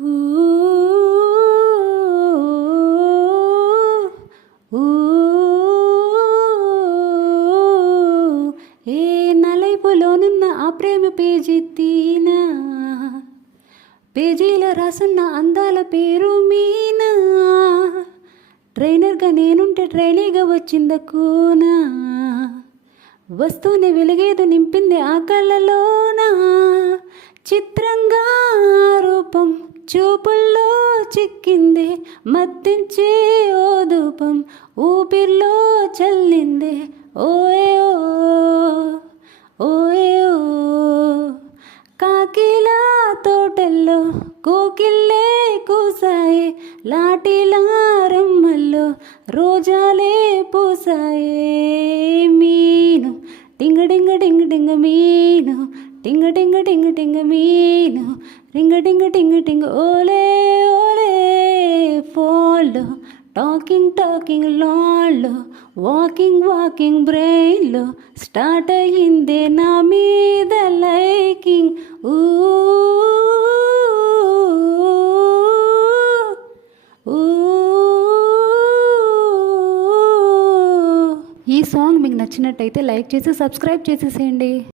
ఊ ఊ ఏ నలైపులోనున్న ఆ ప్రేమ పేజీ తీనా, పేజీలో రాసున్న అందాల పేరు మీనా. ట్రైనర్గా నేనుంటే ట్రైనీగా వచ్చింద కూనా, వస్తూనే వెలిగేదు నింపింది ఆ కళ్ళలోనా. చిత్రంగా రూపం చూపుల్లో చిక్కిందే, మత్తించే ఓ ధూపం ఊపిర్లో చల్లిందే. ఓయే ఓయే కాకిలా తోటల్లో కోకిల్లే కూసాయే, లాటిలా రెమ్మల్లో రోజాలే పూసాయే. మీను టింగ టింగ టింగ టింగ మీను, టింగ టింగ టింగ టింగ మీను, టింగ టింగ టింగ టింగ ఓలే ఓలే. ఫాల్లో టాకింగ్ టాకింగ్ లాల్లో, వాకింగ్ వాకింగ్ బ్రెయిన్లో స్టార్ట్ అయ్యిందే నా మీద లైకింగ్. ఊ ఈ సాంగ్ మీకు నచ్చినట్టయితే లైక్ చేసి సబ్స్క్రైబ్ చేసేసేయండి.